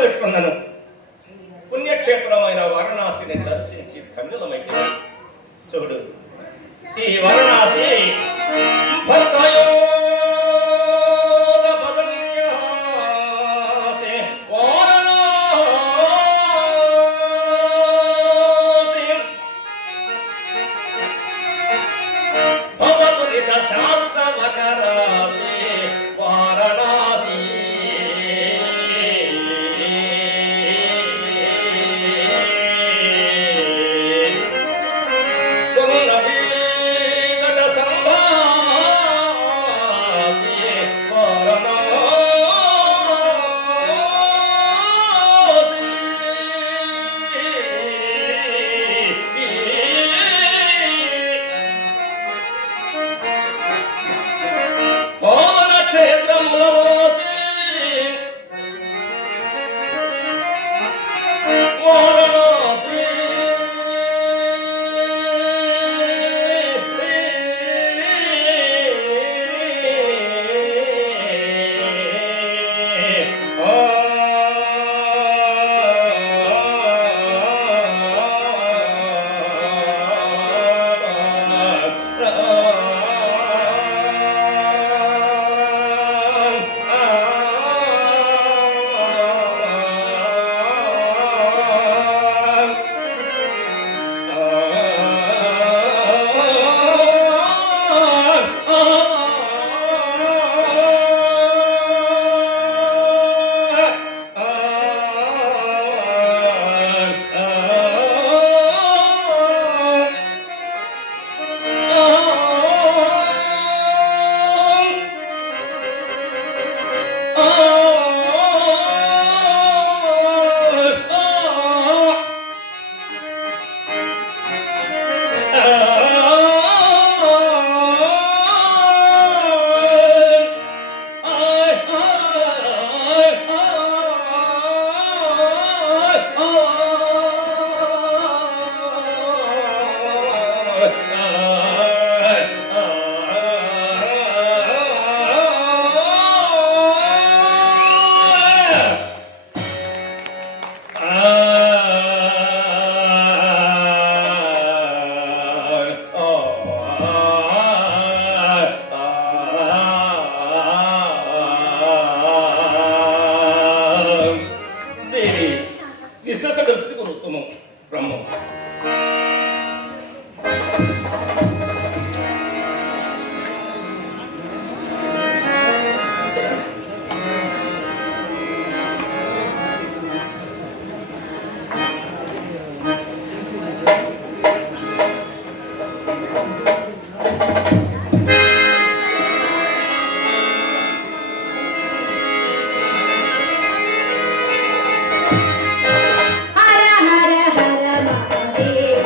మొదలెట్టుకున్నాను. పుణ్యక్షేత్రమైన వారణాసిని దర్శించి ధన్యులమైతే చూడు, ఈ వారణాసి భక్తయో హర హర హర మహాదేవ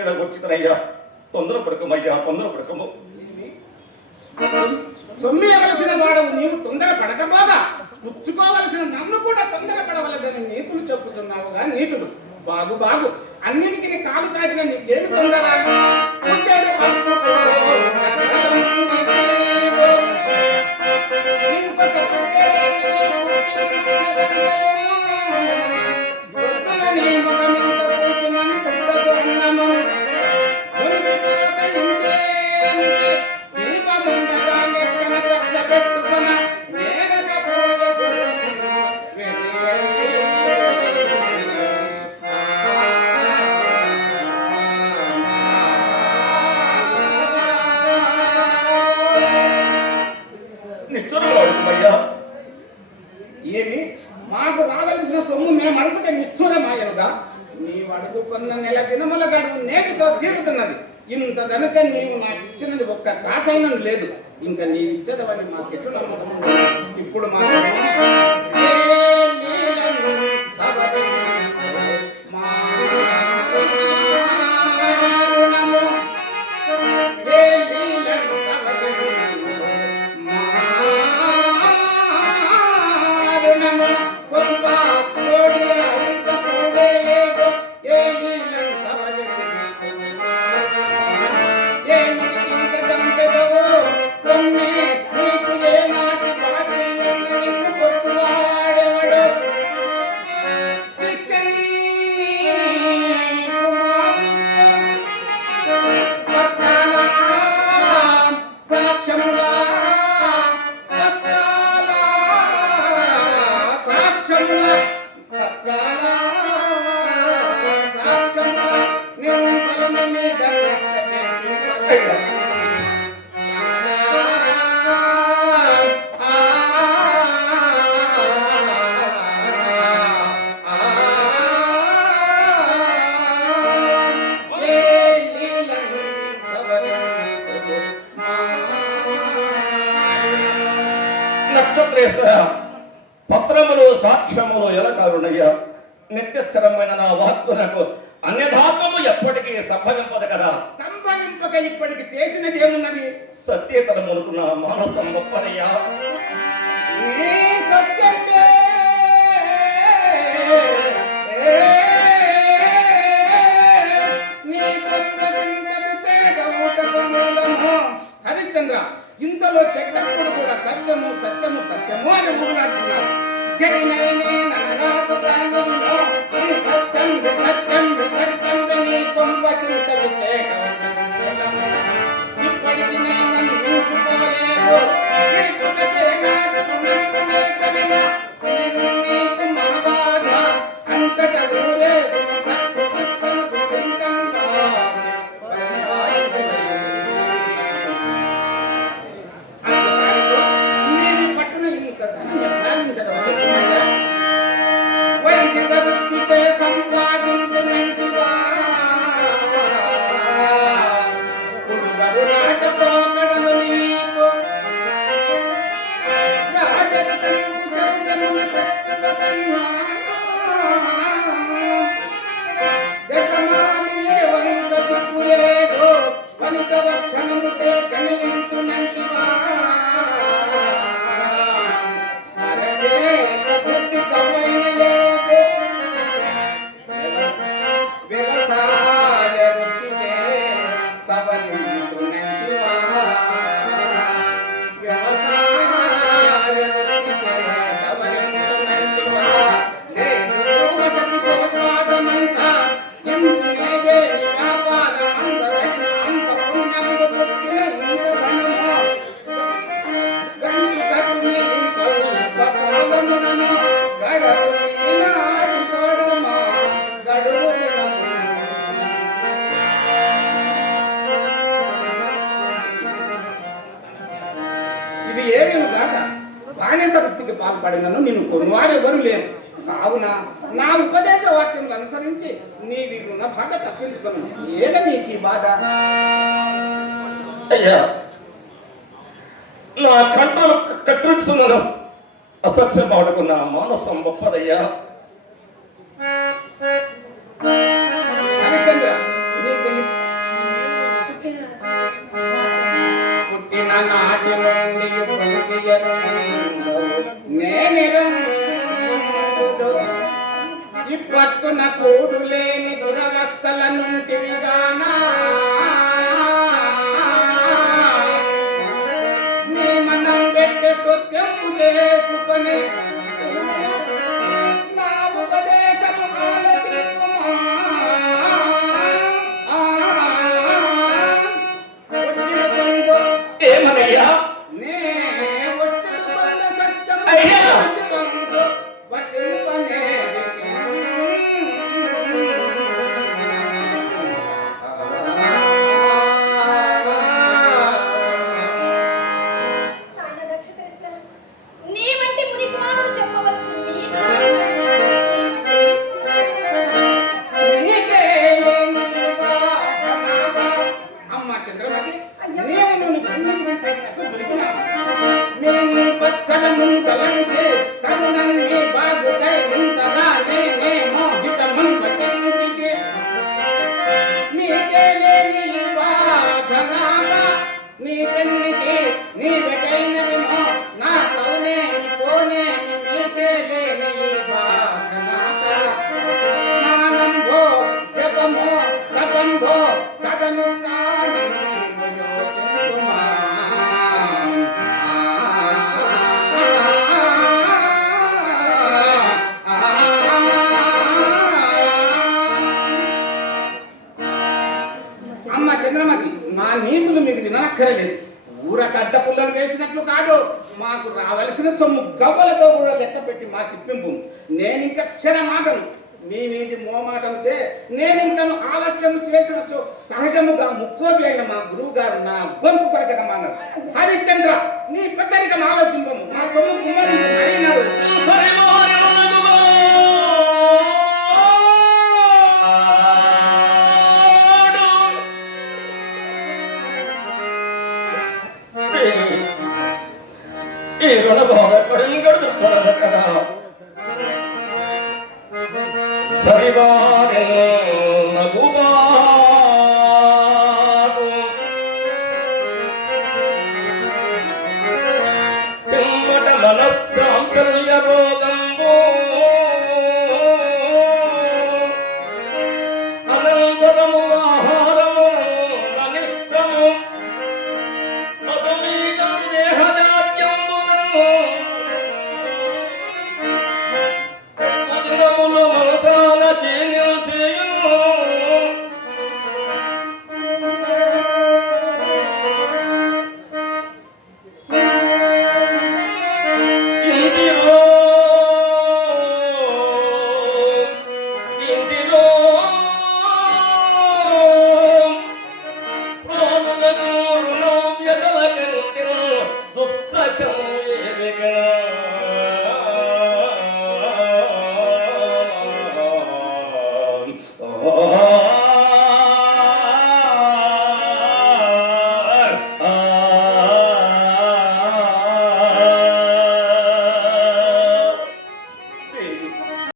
ఎలాగొచ్చితనయ్యా, తొందరపడకమయ్యా, తొందరపడకము. సొమ్మియవలసిన వాడవు నీవు తొందర పడకపోగా పుచ్చుకోవలసిన నన్ను కూడా తొందర పడవలదని నీతులు చెప్పుతున్నావుగా నీతులు. బాగు బాగు అన్నిటికీ కాలు చాటిన నీకేమి తొందర? ఏమి మాకు రావలసిన సొమ్ము మేము అడుగుతే నిష్ఠురమాయనుగా? నీవు అడుగుకున్న నెల దినముల గడువు నేటితో తీరుతున్నది. ఇంత గనుక నీవు నాకు ఇచ్చినది ఒక్క కాసైన లేదు. ఇంకా నీవు ఇచ్చదవని మాకెట్లు నమ్మకం. ఇప్పుడు మా రాజేంద్రేశ్వర పత్రములు సాక్ష్యములు ఎలా కారుండయ్యా నిత్య స్థిరమైన నా వాక్కునకు అన్యధాత్మము ఎప్పటికీ సంభవింపదు కదా. సంభవింపక ఇప్పటికి చేసినది ఏమున్నది? సత్యేతరములకు నా మానసం గొప్పదయ్యా. నీ సత్యమే నీ పుత్రకింతటి చేదవుటకు మూలము. హరిశ్చంద్ర, ఇంతలో చెడ్డప్పుడు కూడా సత్యము సత్యము సత్యము అని ఊరులాడుతున్నారు. జగనైనే నరనాథ గాంగంలో ఈ సత్యం విసత్యం విసత్యం నీ కొంపకింతటి చేదవుటకు ఇప్పటికి నేను మించుకోలేదు. నీ పుట్టే నాటకు నిప్పునే కవిన నీకు మా బాధ అంతట ఊరేగు సత్తు చిత్తం సుచింతం నేను పట్టున ఇంత ధనం ఎట్లాగించడం చెప్పుకున్నాయా? వైదిక వృత్తిచే సంపాదించినట్టుగా కురుగరు రాజపోకడలు నీకు రాజరికంపు చౌకమున తత్తువకన్నా దశమాలియే వంక దిక్కులేదు వనిక వర్ధనము చే గణించునంటివా అరచే ప్రబుద్ధి కవైన లేదు వ్యవసాయ వృత్తి చే సవరించునంటివా వ్యవసాయ వృత్తి చే సవరించునంటివా లేదు వసతి తోటాటమంతా ఎందు నేగే వ్యాపారం అందరైన అంత పుణ్యములు పుట్టిన ఇంత ధనము గంటి కట్టుని స్వల్పకాలమునను గడవు ఈనాటి తోడమా గడువు దినము. ఇది ఏమేమి కాక బానిస వృత్తికి పాల్పడినను నిన్ను కొనువారెవరు లేరు. కావున నా ఉపదేశ వాక్యములు అనుసరించి నీవి రుణ బాధ తప్పించుకును. ఏద నీకు ఈ బాధ? అయ్యా నా కంటలు కత్తిరిస్తున్నాను. అసత్యం ఆడుకు నా మానసం గొప్పదయ్యా. హరిశ్చంద్ర, నీకు పుట్టిన నాటి నుండి నేనిరందు ఇప్పట్టున కూడు లేని దురవస్థల నుంటివిగానా నీ మనం పెట్టి కృత్యము చేసుకొని నా ఉపదేశము ఆలకింపుమా. ఒట్టిడుకొందు ఏమనయ్యా? నే ఒట్టిడుకొంద సత్యము అయ్యా! ఒట్టిడుకొందు వచింపనేది. నీ వంటి మునికుమారుడు చెప్పవలసింది నీకే లేనివా అమ్మ చంద్రమతి, నేను నిన్ను కన్నించినట్టు దొరికినాను. నేను పచ్చల ముందలంచి కరుణన్ని బాగుకై ముందగా నేనే మోహితమున్ వచించితి. మీకే లేని బాధనాగా నీ పెన్నికి నీ వెటైనవిమో నా కౌనేమి పోనేమి మీకే లేని బాధనాగా స్నానంభో జపమో తపంభో సదనుష్ఠానము యోచింతుమా. అమ్మ చంద్రమతి, నా నీతులు మీకు వినక్కరలేదు. ఊరకడ్డ పుల్లలు వేసినట్లు కాదు, మాకు రావలసిన సొమ్ము గవ్వలతో కూడా లెక్క పెట్టి మాకు ఇప్పింపు. నేనింక క్షణమాగను. మీ మీది మోమాటం చే నేనింకను ఆలస్యం చేసినచో సహజముగా ముక్కోపి అయిన మా గురువు గారు నా గొంతు పరకమాన్నారు. హరిశ్చంద్ర, నీ పెద్దరికం ఆలోచింపము. మా సొమ్ము కుమ్మరించి మరీనాడు. ఈ రుణ బాధపడి సరివారెల్